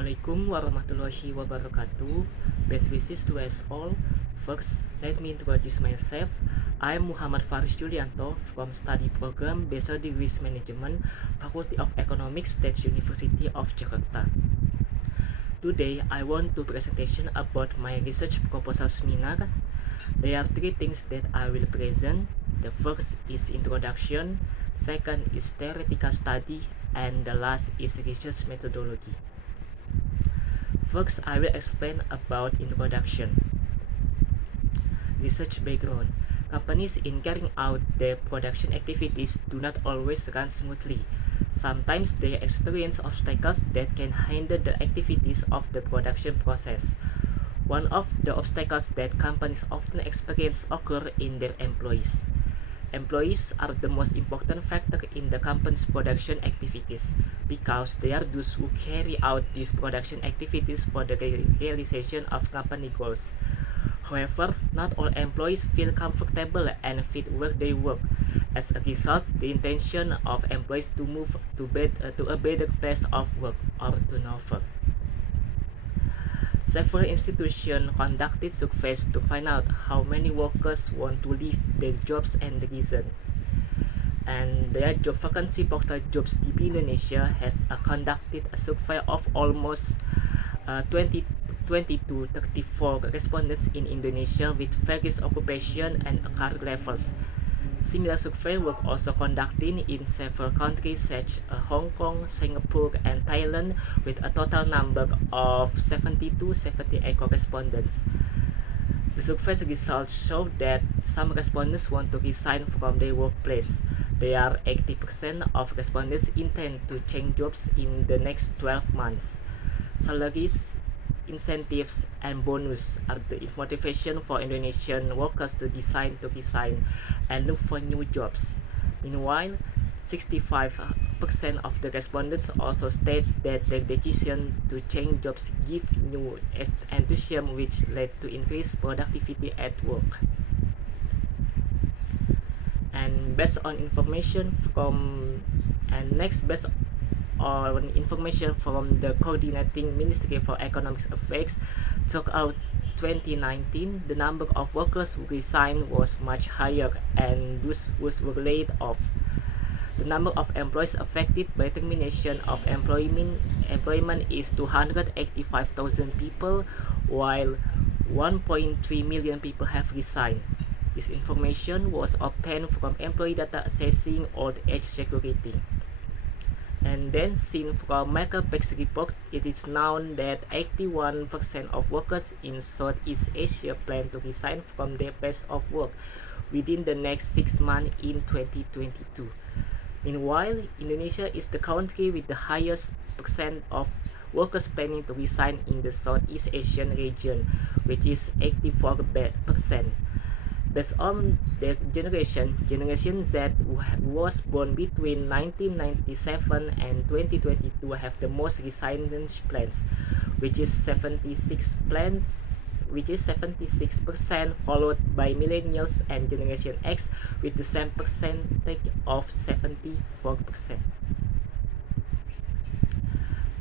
Assalamualaikum warahmatullahi wabarakatuh. Best wishes to us all. First, let me introduce myself. I am Muhammad Faris Julianto from study program Bachelor Degrees Management, Faculty of Economics, State University of Jakarta. Today, I want to presentation about my research proposal seminar. There are three things that I will present. The first is introduction, second is theoretical study, and the last is research methodology. First, I will explain about introduction. Research background. Companies in carrying out their production activities do not always run smoothly. Sometimes they experience obstacles that can hinder the activities of the production process. One of the obstacles that companies often experience occur in their employees. Employees are the most important factor in the company's production activities because they are those who carry out these production activities for the realization of company goals. However, not all employees feel comfortable and fit where they work. As a result, the intention of employees to move to a better place of work or turnover. Several institutions conducted surveys to find out how many workers want to leave their jobs and the reasons. And the job vacancy portal Jobs DB Indonesia has conducted a survey of almost 20 to 34 respondents in Indonesia with various occupation and career levels. Similar survey were also conducted in several countries such as Hong Kong, Singapore, and Thailand with a total number of 70 to 78 correspondents. The survey results show that some respondents want to resign from their workplace. There are 80% of respondents intend to change jobs in the next 12 months. Salaries, incentives, and bonus are the motivation for Indonesian workers to resign and look for new jobs. Meanwhile, 65% of the respondents also state that their decision to change jobs give new enthusiasm, which led to increased productivity at work. And based on information from the Coordinating Ministry for Economic Affairs, throughout 2019, the number of workers who resigned was much higher and those who were laid off. The number of employees affected by termination of employment is 285,000 people, while 1.3 million people have resigned. This information was obtained from employee data assessing old age security. And then, seen from Makerbeck's report, it is known that 81% of workers in Southeast Asia plan to resign from their place of work within the next 6 months in 2022. Meanwhile, Indonesia is the country with the highest percent of workers planning to resign in the Southeast Asian region, which is 84%. Based on their Generation Z was born between 1997 and 2022 have the most resignation plans, which is 76%, followed by Millennials and Generation X with the same percentage of 74%.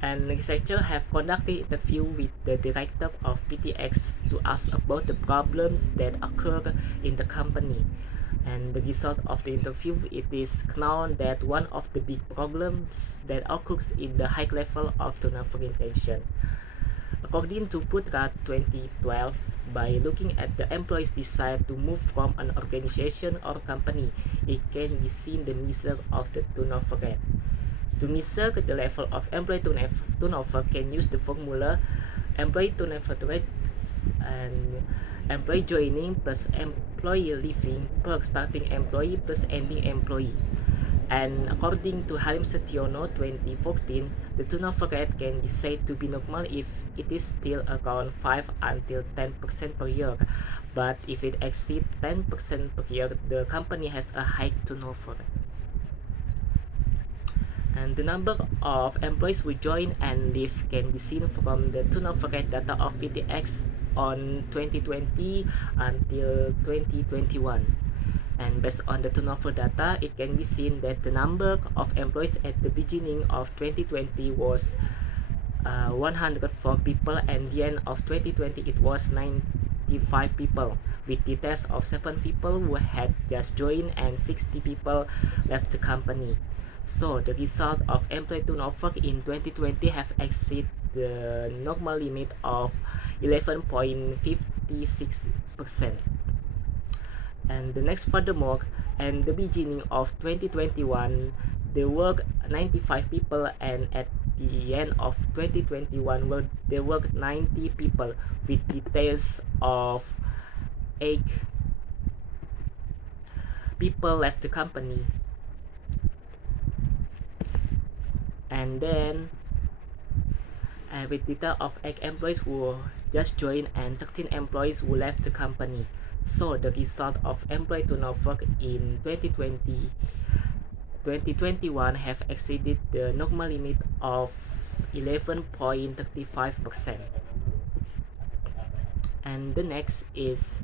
And researchers have conducted interview with the director of PTX to ask about the problems that occur in the company. And the result of the interview, it is known that one of the big problems that occurs in the high level of turnover intention. According to Putra 2012, by looking at the employees' desire to move from an organization or company, it can be seen the measure of the turnover rate. To measure the level of employee turnover, can use the formula employee turnover rate and employee joining plus employee leaving per starting employee plus ending employee. And according to Halim Setiono 2014, the turnover rate can be said to be normal if it is still around 5 until 10% per year. But if it exceeds 10% per year, the company has a high turnover rate. And the number of employees who join and leave can be seen from the turnover rate data of PTX on 2020 until 2021. And based on the turnover data, it can be seen that the number of employees at the beginning of 2020 was 104 people, and the end of 2020 it was 95 people, with details of 7 people who had just joined and 60 people left the company. So the result of employee turnover in 2020 have exceeded the normal limit of 11.56%. And the next, furthermore, and the beginning of 2021 there were 95 people, and at the end of 2021 there were 90 people, with details of 8 people left the company. And then with detail of 8 employees who just joined and 13 employees who left the company. So the result of employee turnover in 2021 have exceeded the normal limit of 11.35%. And the next is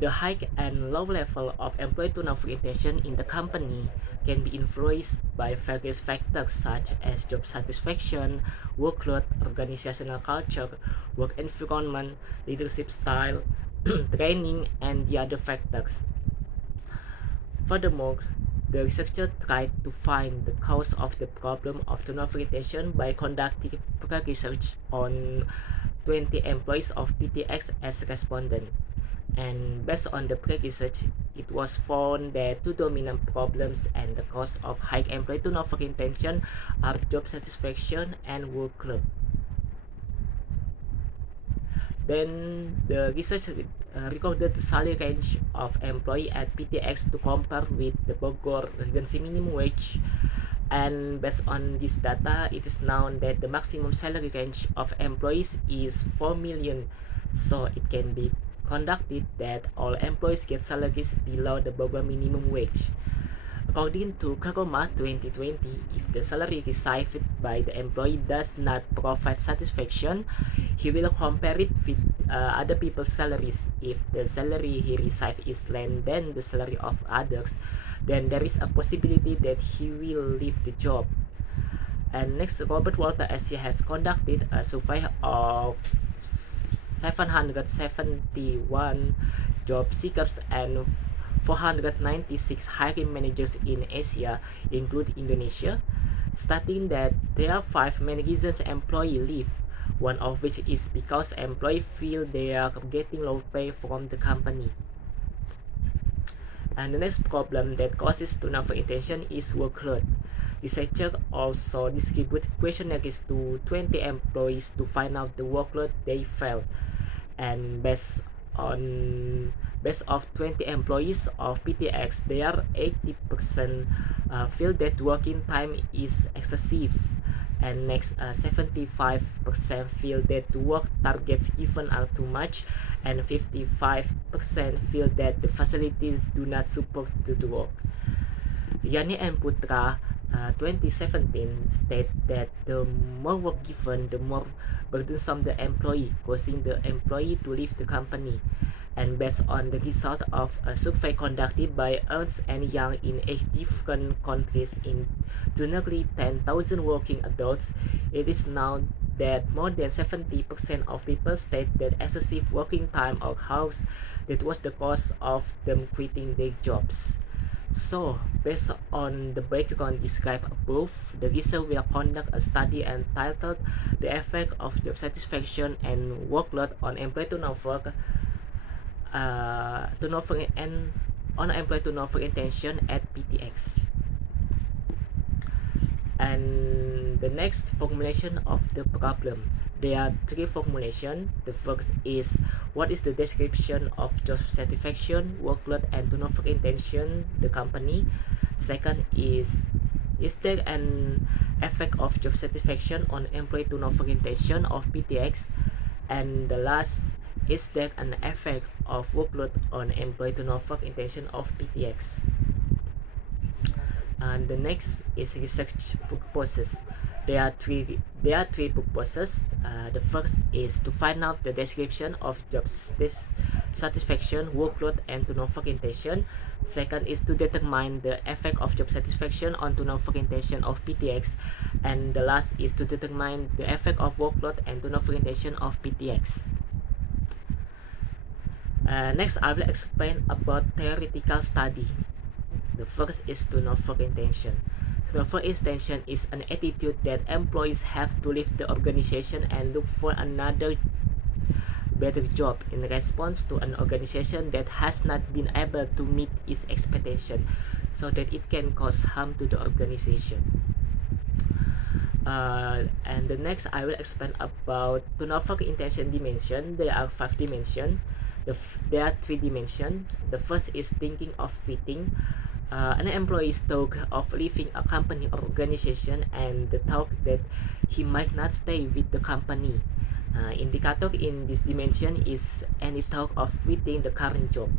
the high and low level of employee turnover intention in the company can be influenced by various factors such as job satisfaction, workload, organizational culture, work environment, leadership style, training, and the other factors. Furthermore, the researcher tried to find the cause of the problem of turnover intention by conducting research on 20 employees of PTX as respondents. And based on the pre-research, it was found that 2 dominant problems and the cause of high employee turnover intention are job satisfaction and workload. Then the research recorded the salary range of employee at PTX to compare with the Bogor Regency minimum wage. And based on this data, it is known that the maximum salary range of employees is 4 million. So it can be conducted that all employees get salaries below the Bogor minimum wage. According to Karoma 2020, if the salary received by the employee does not provide satisfaction, he will compare it with other people's salaries. If the salary he received is less than the salary of others, then there is a possibility that he will leave the job. And next, Robert Walter SC has conducted a survey of 771 job seekers and 496 hiring managers in Asia, including Indonesia, stating that there are 5 main reasons employees leave, one of which is because employees feel they are getting low pay from the company. And the next problem that causes turnover intention is workload. Researchers also distribute questionnaires to 20 employees to find out the workload they felt. And based of 20 employees of PTX, there 80% feel that working time is excessive, and next 75% feel that the work targets given are too much, and 55% feel that the facilities do not support the work. Yani and Putra 2017 state that the more work given, the more burdensome the employee, causing the employee to leave the company. And based on the result of a survey conducted by Ernst & Young in 8 different countries in to nearly 10,000 working adults, it is known that more than 70% of people state that excessive working time or hours that was the cause of them quitting their jobs. So, based on the background described above, the researcher will conduct a study entitled "The Effect of Job Satisfaction and Workload on Employee Turnover and on employee turnover intention at PTX." And the next formulation of the problem. There are 3 formulations. The first is, what is the description of job satisfaction, workload, and turnover intention the company? Second is there an effect of job satisfaction on employee turnover intention of PTX? And the last, is there an effect of workload on employee turnover intention of PTX? And the next is research purposes. There are three purposes. The first is to find out the description of job satisfaction, workload, and turnover intention. Second is to determine the effect of job satisfaction on turnover intention of PTX. And the last is to determine the effect of workload and turnover intention of PTX. Next, I will explain about theoretical study. The first is turnover intention. Turnover intention is an attitude that employees have to leave the organization and look for another better job in response to an organization that has not been able to meet its expectation, so that it can cause harm to the organization. And the next, I will explain about turnover intention dimension. There are 5 dimensions. There are 3 dimensions. The first is thinking of fitting. An employee talk of leaving a company or organization, and the thought that he might not stay with the company. Indicator in this dimension is any thought of quitting the current job.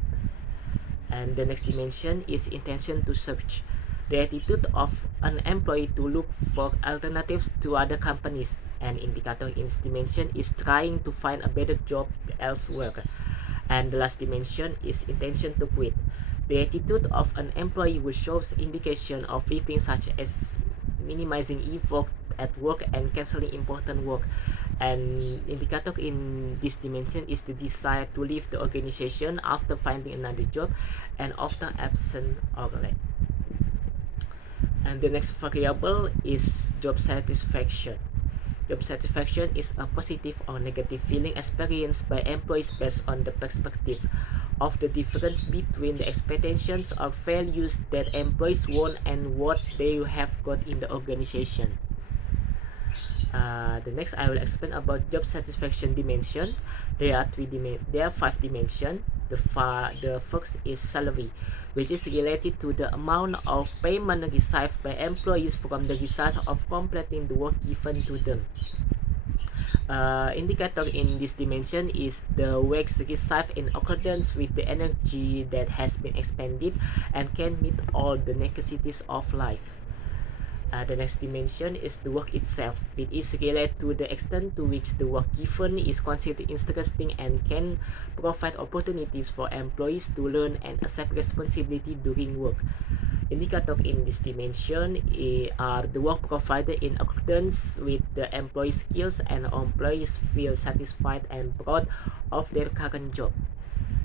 And the next dimension is intention to search. The attitude of an employee to look for alternatives to other companies. And indicator in this dimension is trying to find a better job elsewhere. And the last dimension is intention to quit. The attitude of an employee which shows indication of leaving, such as minimizing effort at work and canceling important work. And indicator in this dimension is the desire to leave the organization after finding another job and after absent or late. And the next variable is job satisfaction. Job satisfaction is a positive or negative feeling experienced by employees based on the perspective of the difference between the expectations or values that employees want and what they have got in the organization. The next, I will explain about job satisfaction dimension. There are 5 dimensions. The first is salary, which is related to the amount of payment received by employees from the results of completing the work given to them. Indicator in this dimension is the work received in accordance with the energy that has been expended and can meet all the necessities of life. The next dimension is the work itself, which is related to the extent to which the work given is considered interesting and can provide opportunities for employees to learn and accept responsibility during work. Indicator in this dimension are the work provided in accordance with the employee's skills and employees feel satisfied and proud of their current job.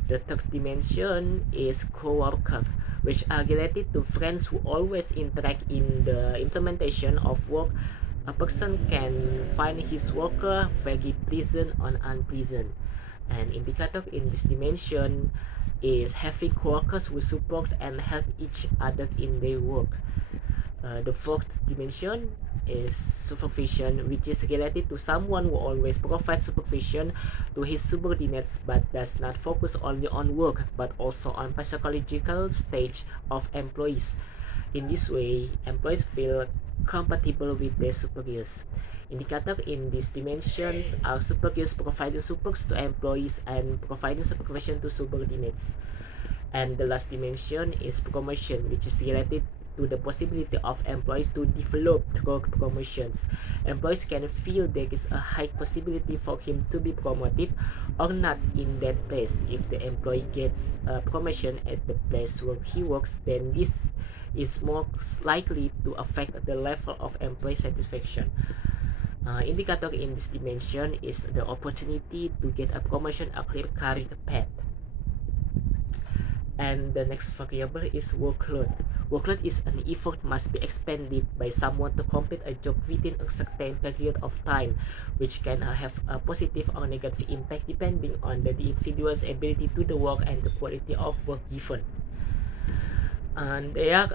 The third dimension is co-worker, which are related to friends who always interact in the implementation of work. A person can find his worker very pleasant or unpleasant. An indicator in this dimension is having co-workers who support and help each other in their work. The fourth dimension is supervision, which is related to someone who always provides supervision to his subordinates but does not focus only on work but also on psychological stage of employees. In this way, employees feel compatible with their superiors. Indicator in these dimensions are superiors providing support to employees and providing supervision to subordinates. And the last dimension is promotion, which is related to the possibility of employees to develop through promotions. Employees can feel there is a high possibility for him to be promoted or not in that place. If the employee gets a promotion at the place where he works, then this is more likely to affect the level of employee satisfaction. Indicator in this dimension is the opportunity to get a promotion, a clear career path. And the next variable is workload. Workload is an effort must be expended by someone to complete a job within a certain period of time, which can have a positive or negative impact depending on the individual's ability to do the work and the quality of work given. And there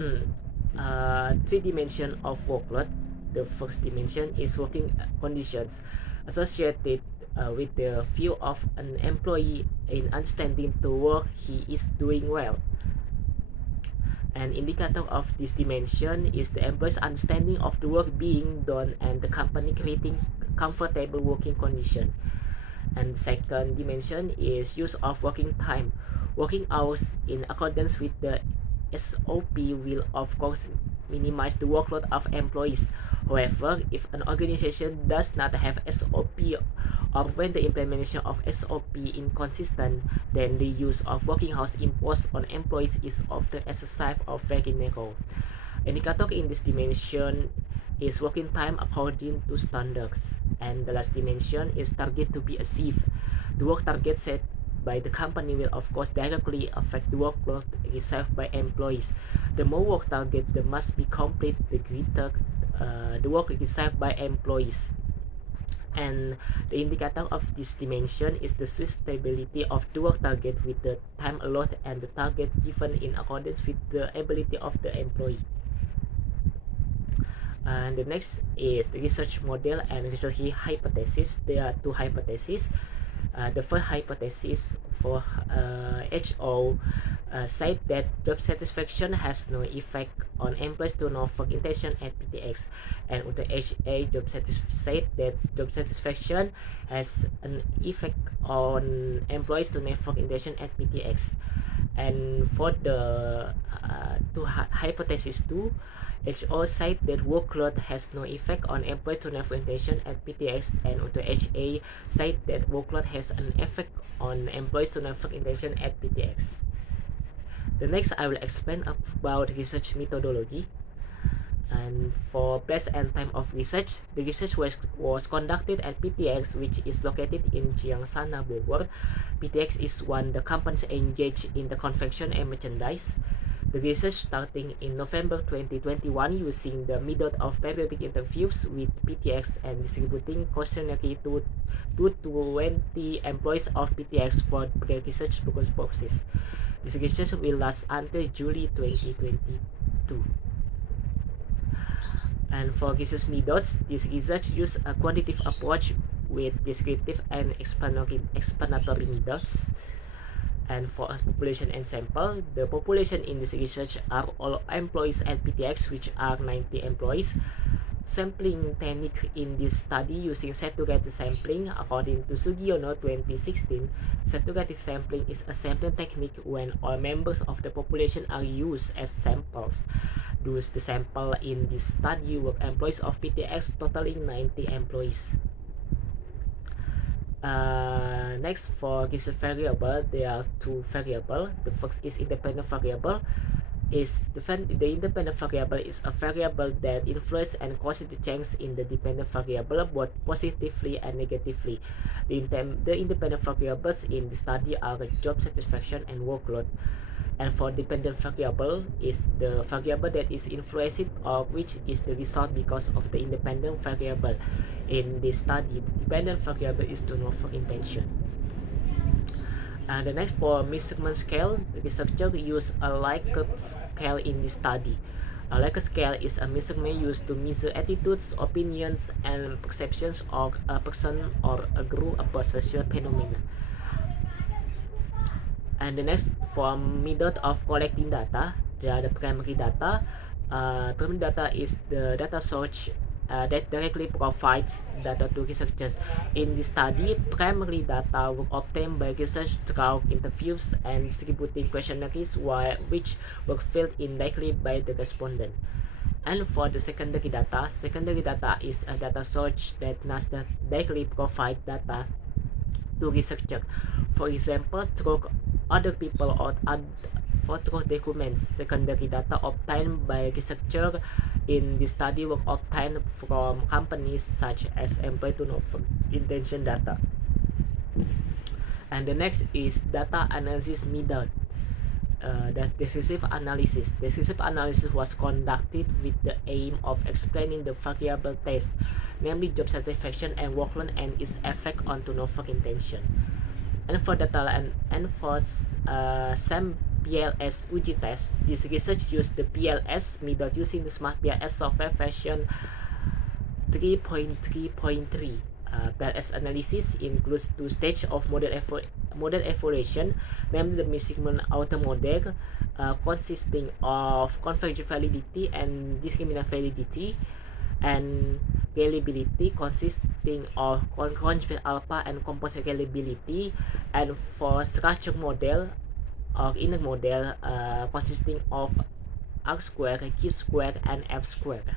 are 3 dimensions of workload. The first dimension is working conditions associated with the view of an employee in understanding the work he is doing well. An indicator of this dimension is the employee's understanding of the work being done and the company creating comfortable working condition. And second dimension is use of working time. Working hours in accordance with the SOP will of course minimize the workload of employees. However, if an organization does not have SOP or when the implementation of SOP inconsistent, then the use of working hours imposed on employees is often exercised or very narrow. Indicator in this dimension is working time according to standards, and the last dimension is target to be achieved. The work target set by the company will of course directly affect the workload received by employees. The more work target that must be complete, the greater the work received by employees. And the indicator of this dimension is the suitability of the work target with the time allotted and the target given in accordance with the ability of the employee. And the next is the research model and research hypothesis. There are two hypotheses. The first hypothesis for HO said that job satisfaction has no effect on employees to know work intention at PTX, and under HA said that job satisfaction has an effect on employees to know work intention at PTX. And for the two hypothesis 2, HO said that workload has no effect on employees to know intention at PTX, and under HA said that workload has an effect on employees to know intention at PTX. The next I will explain about research methodology. And for place and time of research, the research was conducted at PTX, which is located in Jiangshan, Bogor. PTX is one the companies engaged in the confection and merchandise. The research starting in November 2021 using the method of periodic interviews with PTX and distributing questionnaire to 20 employees of PTX for research purposes. This research will last until July 2022. And for research methods, this research used a quantitative approach with descriptive and explanatory methods. And for a population and sample, the population in this research are all employees at PTX, which are 90 employees. Sampling technique in this study using saturated sampling. According to Sugiono 2016, saturated sampling is a sampling technique when all members of the population are used as samples. Thus, the sample in this study were employees of PTX totaling 90 employees. Next, for research variable, there are two variables. The first is independent variable. The independent variable is a variable that influences and causes the change in the dependent variable both positively and negatively. The independent variables in the study are job satisfaction and workload. And for dependent variable is the variable that is influenced or which is the result because of the independent variable. In this study, the dependent variable is to know for intention. And the next, for measurement scale, the researcher used a Likert scale in this study. A Likert scale is a measurement used to measure attitudes, opinions, and perceptions of a person or a group about social phenomena. And the next, for method of collecting data, there are the primary data. Primary data is the data source that directly provides data to researchers. In this study, primary data were obtained by research through interviews and distributing questionnaires which were filled in directly by the respondent. And for the secondary data is a data source that does not directly provide data to researcher. For example, through other people or through documents. Secondary data obtained by researcher in this study were obtained from companies such as employee to know intention data. And the next is data analysis method. Descriptive analysis. Descriptive analysis was conducted with the aim of explaining the variable test, namely job satisfaction and workload and its effect on to know work intention. And for data and for SAM PLS Uji test, this research used the PLS method using the Smart PLS software version 3.3.3. PLS analysis includes two stages of model evaluation, namely the measurement outer model consisting of convergent validity and discriminant validity, and reliability consisting of conjugate alpha and composite reliability, and for structure model or inner model consisting of R square, Q square, and F square.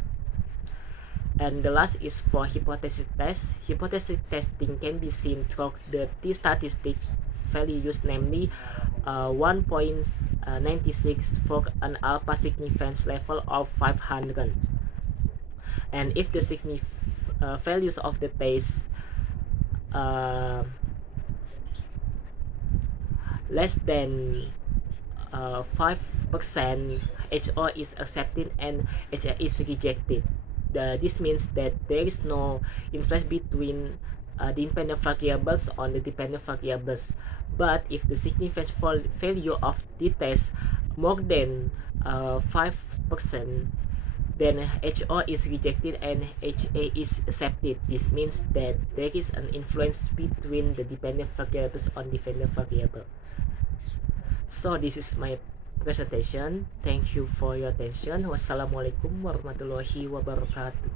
And the last is for hypothesis test. Hypothesis testing can be seen through the t-statistic value used, namely 1.96 for an alpha significance level of 500. And if the values of the test uh, less than 5%, HO is accepted and HA is rejected. This means that there is no influence between the independent variables on the dependent variables. But if the significance value of the test more than 5%, then HO is rejected and HA is accepted. This means that there is an influence between the dependent variables on dependent variable. So this is my presentation. Thank you for your attention. Wassalamualaikum warahmatullahi wabarakatuh.